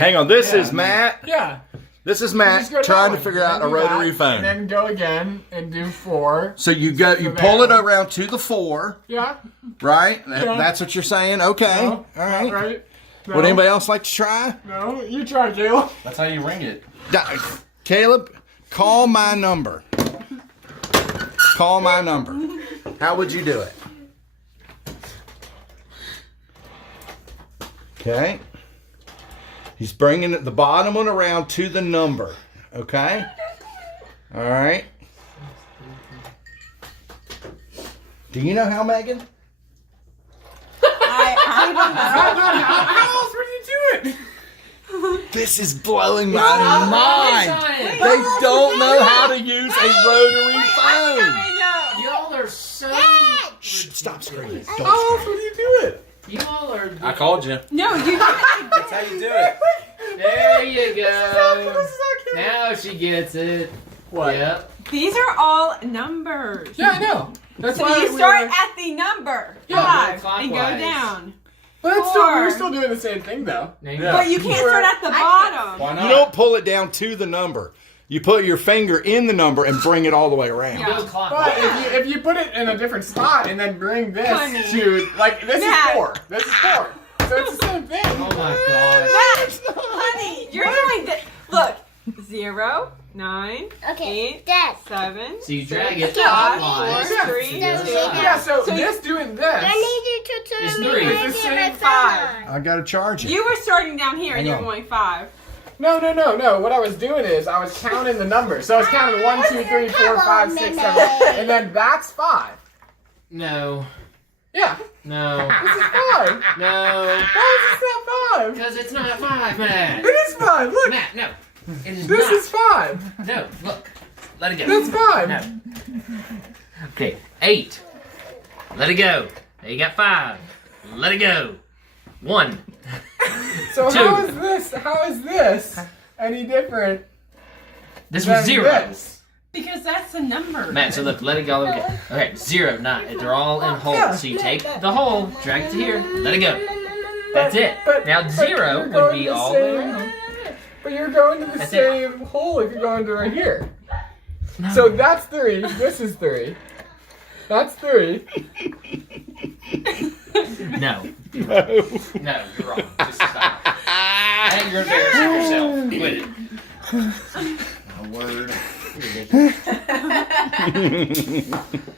hang on. This is Matt. Yeah. This is Matt trying to figure out a rotary phone. And then go again and do 4. So you go, you pull it around to the 4. Yeah. Right? Yeah. That's what you're saying? Okay. No, all right. Right. No. Would anybody else like to try? No, you try, Caleb. That's how you ring it. Caleb, call my number. Call my number. How would you do it? Okay. He's bringing the bottom one around to the number. Okay? All right. Do you know how, Megan? I don't know. How else would you do it? This is blowing my mind. They don't know how to use a rotary phone. Y'all are so... Shh, stop screaming. Don't How else scream. would you do it? You all are... I called you. No, you don't. That's how you do it. There you go. This is so cute. Now she gets it. What? Yep. These are all numbers. Yeah, I know. That's So why you we start were- at the number Yeah, 5 and go clockwise. down. But it's still, Four. we're still doing the same thing, though. Yeah. But you can't start at the bottom. Why not? You don't pull it down to the number. You put your finger in the number and bring it all the way around. Yeah. Go But clockwise. if you put it in a different spot and then bring this Honey. to, like, this Matt. is 4. This is 4. So it's the same thing. Oh my gosh. Matt, honey, you're doing this. Look, 0, 9, Okay, 8, Dad. 7. So you drag 6, it 5, clockwise. 4, 3, to the other 2, side. Yeah, so So this doing this. I need you to It's turn me 3. back It's the to same my 5. phone. I gotta charge it. You were starting down here and Hang you're on. going 5. No. What I was doing is I was counting the numbers. So I was counting 1, 2, 3, 4, 5, 6, 7, and then that's 5. No. Yeah, No. this is 5. No. Why is this not 5? Because it's not 5, Matt. It is 5. Look, Matt, no. It is this not. is 5. No, look. Let it go. That's 5. No. Okay, 8. Let it go. Now you got 5. Let it go. 1. So 2. how is this any different This than was 0. this? Because that's the number. Matt, so look, let it go. Let it go. Okay, 0, 9. They're all in holes. Yeah. So you take the hole, drag it to here, let it go. That's it. But- Now but 0 you're would going be the all the way same- around. But you're going to the That's same hole if you're going to right here. So that's 3. This is 3. That's 3. No. No, you're wrong. Just stop. And you're embarrassing yourself. Quit it. A word. You're ridiculous.